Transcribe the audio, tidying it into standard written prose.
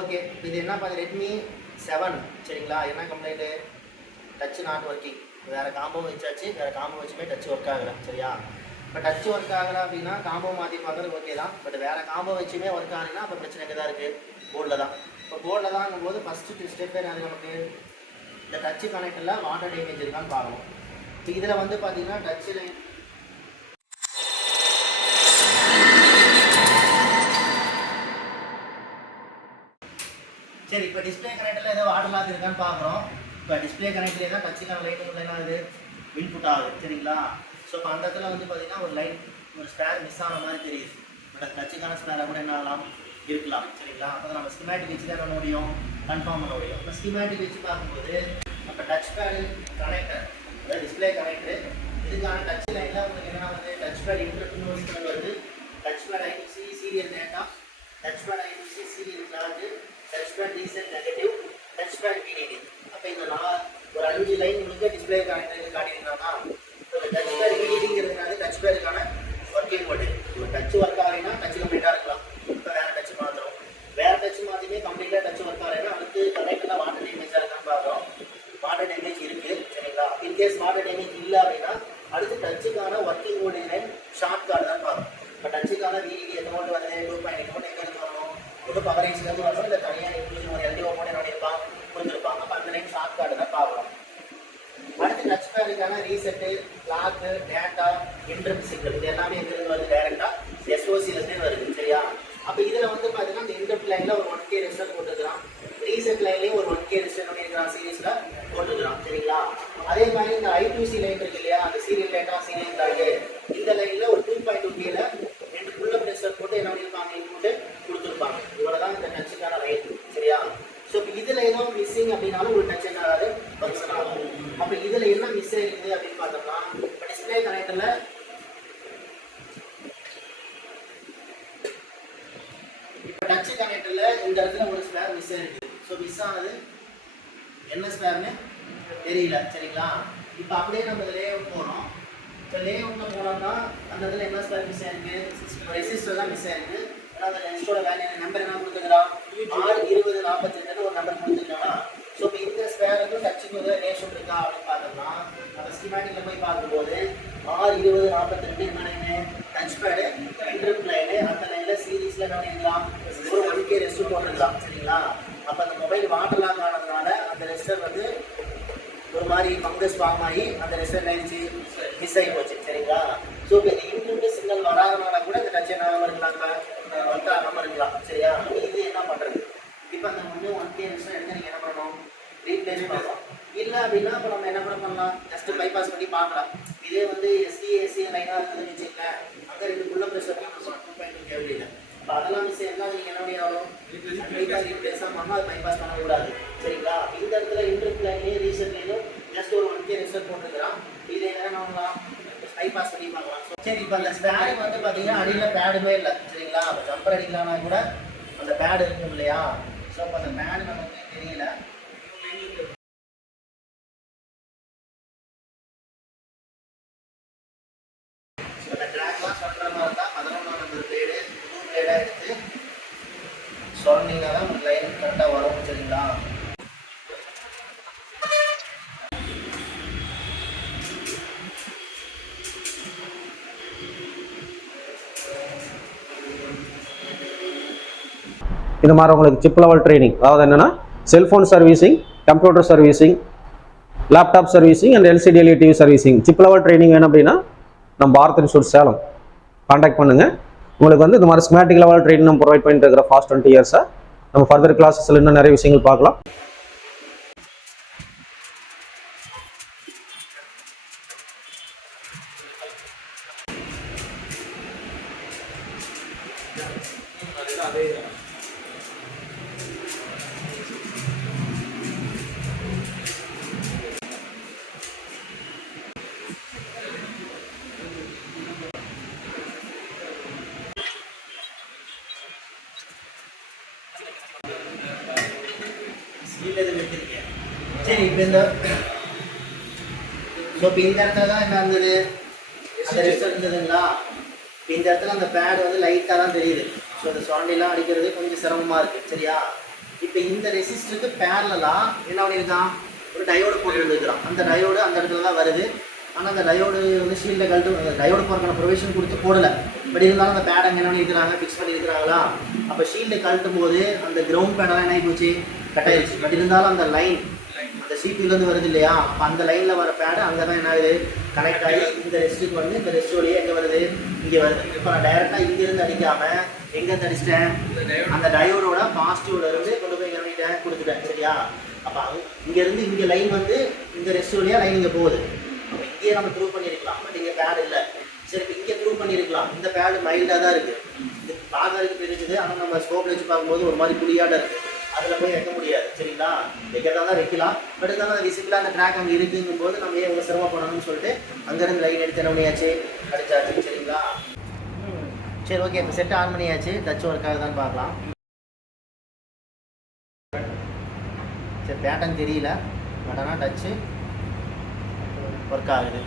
Okay, இது என்ன பார்த்து ரெட்மி 7 சரிங்களா. என்ன கம்ப்ளைண்ட்டு? Touch not working. வேறு காம்போ வச்சாச்சு, வேறு காம்போ வச்சுமே டச் ஒர்க் ஆகலை சரியா. இப்போ டச் ஒர்க் ஆகலை அப்படின்னா காம்போ மாற்றி பார்க்குறது ஓகே தான். பட் வேறு காம்போ வச்சுமே ஒர்க் ஆகலைன்னா அப்போ பிரச்சனை எங்கே தான் இருக்குது? போர்டில் தான். இப்போ போர்டில் தாங்கும்போது ஃபஸ்ட்டு ஸ்டெப் அது நமக்கு இந்த டச்சு கனெக்டில் வாட்டர் டேமேஜ் இருக்கான்னு பார்க்கணும். இப்போ இதில் வந்து பார்த்தீங்கன்னா டச்சில் சரி, இப்போ டிஸ்பிளே கனெக்டில் ஏதோ வாட்டர் லாக் இருக்கான்னு பார்க்குறோம். இப்போ டிஸ்பிளே கனெக்டில் தான் டச்சுக்கான லைட்டிங் இல்லைன்னா அது இன்புட் ஆகுது சரிங்களா. ஸோ இப்போ அந்த இடத்துல வந்து பார்த்தீங்கன்னா ஒரு லைட் ஒரு ஸ்பேர் மிஸ் ஆன மாதிரி தெரியுது. பட் டச்சுக்கான ஸ்பேரை கூட என்ன ஆகலாம் இருக்கலாம் சரிங்களா. அப்போ நம்ம ஸ்கிமேட்டிக் வச்சு தான் என்ன முடியும் கன்ஃபார்ம் பண்ண முடியும். இப்போ ஸ்கிமேட்டிக் வச்சு பார்க்கும்போது அப்போ டச் பேடு கனெக்டர் அதாவது டிஸ்பிளே கனெக்டர் இதுக்கான டச் லைனில் உங்களுக்கு என்ன வந்து டச் பேட் இன்டர்னல் வருது. Touch pad IDC serial data, touch pad IDC serial charge, touch pad reset negative, touch pad VDD. அப்போ இந்த ஒரு 5 லைன் உங்களுக்கு டிஸ்பிளே கனெக்டர் காட்டியிருந்தாங்கன்னா ஒரு டச் பேட் VDDங்கிறதுனால டச் பேடுக்கான ஒர்க்கிங் மோடு. ஒரு டச் ஒர்க் ஆகலைன்னா டச் கம்ப்ளீட்டாக இருக்கலாம். இப்போ வேறு டச் மாற்றுறோம். வேறு டச் மாற்றியுமே கம்ப்ளீட்டாக டச் ஒர்க் ஆகலைன்னா அடுத்து கனெக்டில் வாட்டர் டேமேஜாக இருக்கான்னு பார்க்குறோம். வாட்டர் டேமேஜ் இருக்குது சரிங்களா. இன்கேஸ் வாட்டர் டேமேஜ் இல்லை அப்படின்னா அடுத்து டச்சுக்கான ஒர்க்கிங் மோடு ஷார்ட் கார்டு தான் பார்க்கணும். இப்போ டச்சுக்கான VDD எந்த மோடு வருது 2.8 மோடு எங்கே வரணும் ஒரு கவரேஜ்லேருந்து வரணும். இல்லை தனியாக இன்க்ளூஷன் ஒரு LDO மோடு என்ன பண்ணியிருப்பான் கொடுத்துருப்பாங்க. அப்போ அந்த லைன் ஷார்ட் கார்டு தான் பார்க்கலாம். அடுத்து டச் பேடுக்கான reset, lock, data, interrupt signal இது எல்லாமே எங்கிருந்து வருது டேரெக்டாக SOCலேருந்தே வருது சரியா. அப்போ இதில் வந்து பார்த்தீங்கன்னா இந்த இன்டர்ப்ட் லைனில் ஒரு 1K ரெஜிஸ்டர் போட்டுக்கலாம். ரீசெட் லைன்லேயும் ஒரு 1K ரெஜிஸ்டர் பண்ணியிருக்கிறான் சீரீஸில் போட்டுக்கலாம் சரிங்களா. அதே மாதிரி இந்த I2C லைன் இருக்கு இல்லையா அந்த சீரியல் டேட்டா சீரியல் டாக்கு இந்த லைனில் ஒரு 2.2Kல 2 புல் அப் ரெஜிஸ்டர் போட்டு என்ன பண்ணியிருப்பாங்க இன்புட்டு கொடுத்துருப்பாங்க. இவ்வளோ தான் இந்த டச்சுக்கான லைன் சரியா. ஸோ இப்போ இதில் ஏதோ மிஸ்ஸிங் அப்படின்னாலும் ஒரு டச் என்ன ஆகாது ஃபங்க்ஷன் ஆகும். அப்போ இதில் என்ன மிஸ் ஆகிருக்குது அப்படின்னு பார்த்தோம்னா இப்போ டிஸ்பிளே கனெக்டில் இப்போ டச்சு கனெக்டில் இந்த இடத்துல ஒரு ஸ்பேர் மிஸ் ஆகிருக்குது. ஸோ மிஸ் ஆனது என்ன ஸ்பேர்னு தெரியல சரிங்களா. இப்போ அப்படியே நம்ம லே அவுட் போகிறோம். இப்போ லே அவுட்டில் போனோம்னா அந்த இடத்துல என்ன ஸ்பேர் மிஸ் ஆயிருக்கு ரெசிஸ்டர் தான் மிஸ் ஆயிருக்கு. அந்த ரெசிஸ்டரோட வேல்யூ நம்பர் என்ன கொடுத்துக்கிறான் 62042 ஒரு நம்பர் கொடுத்துருக்கானா. ஸோ இப்போ இந்த ஸ்பேருக்கு டச்சுக்கு வந்து ரேஷன் இருக்கா அப்படின்னு பார்த்தோம்னா அந்த ஸ்கிமேட்டிக்கில் போய் பார்க்கும்போது 62042 என்ன டச் பேடு இன்டர்ப்ட் லைனு அந்த லைனில் சீரீஸில் என்ன பண்ணிருக்கலாம் ஒரு 1K ரெஜிஸ்டர் போட்டுருக்கலாம் சரிங்களா. அப்போ அந்த மொபைல் வாட்டர் லாக் ஆனதுனால அந்த ரெஜிஸ்டர் வந்து ஒரு மாதிரி ஃபங்கஸ் ஃபார்ம் ஆகி அந்த ரெஜிஸ்டர் ஆயிடுச்சு மிஸ் ஆகி போச்சு சரிங்களா. ஸோ இப்போ இந்த இன்டர்ப்ட் சிக்னல் வராதனால கூட இந்த டச் என்ன இருக்கலாம் ஒர்க் ஆகாமல் இருக்கலாம் சரியா. இது என்ன பண்ணுறது இப்போ அந்த 1K ரெஜிஸ்டர் எடுத்து நீங்கள் என்ன பண்ணணும் ரீப்ளேஸ் பண்ணணும். இல்லை அப்படின்னா இப்போ நம்ம என்ன பண்ணலாம் ஜஸ்ட்டு பைபாஸ் பண்ணி பார்க்கலாம். இதே வந்து SDAC லைனாக இருக்குதுன்னு வச்சுக்கேன் அங்கே 2 புல் அப் ரெஜிஸ்டர் 2.2 கேள்வியில் இப்போ அதெல்லாம் மிஸ் இருந்தால் நீங்கள் என்ன ஆகும் கண்டிப்பாக ரீப்ளேஸ் ஆகாமல் அது பைபாஸ் பண்ணக்கூடாது சரிங்களா. இந்த இடத்துல இன்டர்ப்ட் லைன்லேயும் ரீசெட் லைனும் ஜஸ்ட் ஒரு 1K ரெஜிஸ்டர் போட்டுருக்கலாம். இதை என்ன பண்ணலாம் பைபாஸ் பண்ணி பார்க்கலாம். சரி இப்போ அந்த ஸ்பேடு வந்து பார்த்தீங்கன்னா அடியில் பேடுமே இல்லை சரிங்களா. அப்போ ஜம்பர் அடிக்கலாம்னா கூட அந்த பேடு இருக்கும் இல்லையா. ஸோ அப்போ அந்த பேடு நமக்கு தெரியல. அந்த ட்ராக்லாம் சொல்கிற மாதிரி தான் 11 நம்பர் பிளேடு புது பிளேடாக எடுத்து சொன்னீங்கன்னா தான் உங்களுக்கு லைன் கரெக்டாக வரும் சரிங்களா. இது மாதிரி உங்களுக்கு சிப் லெவல் ட்ரைனிங் அதாவது என்னென்னா cellphone servicing, computer servicing, laptop servicing and LCD LED servicing chip level training வேணும் அப்படின்னா நம்ம பாரத் இன்ஸ்டியூட் சேலம் கான்டாக்ட் பண்ணுங்கள். உங்களுக்கு வந்து இந்த மாதிரி ஸ்கீமேட்டிக் லெவல் ட்ரைனிங் நம்ம ப்ரொவைட் பண்ணிட்டு இருக்கிற ஃபாஸ்ட் 20 இயர்ஸாக நம்ம ஃபர்தர் கிளாஸஸில் இன்னும் நிறைய விஷயங்கள் பார்க்கலாம். சரி இப்போ இந்த இடத்துல தான் என்ன இருந்தது அந்த ரெஜிஸ்டர் இருந்ததுங்களா. இந்த இடத்துல அந்த பேடு வந்து லைட்டாக தான் தெரியுது. ஸோ அந்த சுரண்டிலாம் அடிக்கிறது கொஞ்சம் சிரமமாக இருக்குது சரியா. இப்போ இந்த ரெசிஸ்டருக்கு பேரலாக என்ன பண்ணியிருக்கான், ஒரு டயோடு போட்டு வந்துருக்கான். அந்த டயோடு அந்த இடத்துல தான் வருது. ஆனால் அந்த டயோடு வந்து ஷீல்டை கழட்டு, அந்த டயோடு போகிறக்கான ப்ரொவிஷன் கொடுத்து போடலை. பட் இருந்தாலும் அந்த பேட் அங்கே என்ன பண்ணியிருக்கிறாங்க, ஃபிக்ஸ் பண்ணியிருக்கிறாங்களா. அப்போ ஷீல்டை கழட்டும் போது அந்த கிரவுண்ட் பேடெல்லாம் என்ன ஆகி போச்சு, கட் ஆயிடுச்சு. பட் இருந்தாலும் அந்த லைன் அந்த சிபியூலேருந்து வருது இல்லையா, அப்போ அந்த லைனில் வர பேடு அங்கே தான் என்ன ஆகுது, கனெக்ட் ஆகி இந்த ரெஸ்ட்டுக்கு வந்து இந்த ரெஸ்ட் வழியே எங்கே வருது, இங்கே வருது. இப்போ நான் டைரெக்டாக இங்கேருந்து அடிக்காமல் எங்கேருந்து அடிச்சிட்டேன், அந்த டயோடோட பாசிட்டிவ்லேருந்து கொண்டு போய் என்ன பண்ணிட்டேன், கொடுத்துட்டேன். சரியா. அப்போ இங்கேருந்து இங்கே லைன் வந்து இந்த ரெஸ்ட் வழியாக லைன் இங்கே போகுது. அப்போ இங்கேயே நம்ம த்ரூ பண்ணியிருக்கலாம். பட் இங்கே பேடு இல்லை. சரி, இப்போ இங்கே த்ரூ பண்ணியிருக்கலாம். இந்த பேடு மைல்டாக தான் இருக்குது, இது பார்க்கறதுக்கு இருக்குது. ஆனால் நம்ம ஸ்கோப்பில் வச்சு பார்க்கும்போது ஒரு மாதிரி புளியாட இருக்குது. அதில் போய் வைக்க முடியாது. சரிங்களா. வைக்கிறதா தான் வைக்கலாம். பட் இருந்தாலும் அந்த விசிபிளாக அந்த ட்ராக் அங்கே இருக்குங்கும் போது நம்ம ஏன் இவ்வளோ சிரமப்படணும்னு சொல்லிட்டு அங்கேருந்து லைன் எடுத்து என்ன பண்ணியாச்சு, அடிச்சாச்சு. சரிங்களா. சரி, ஓகே. இப்போ செட் ஆன் பண்ணியாச்சு. டச் ஒர்க் ஆகுதான்னு பார்க்கலாம். சரி, பேட்டர்ன் தெரியல, பட் ஆனால் டச்சு ஒர்க் ஆகுது.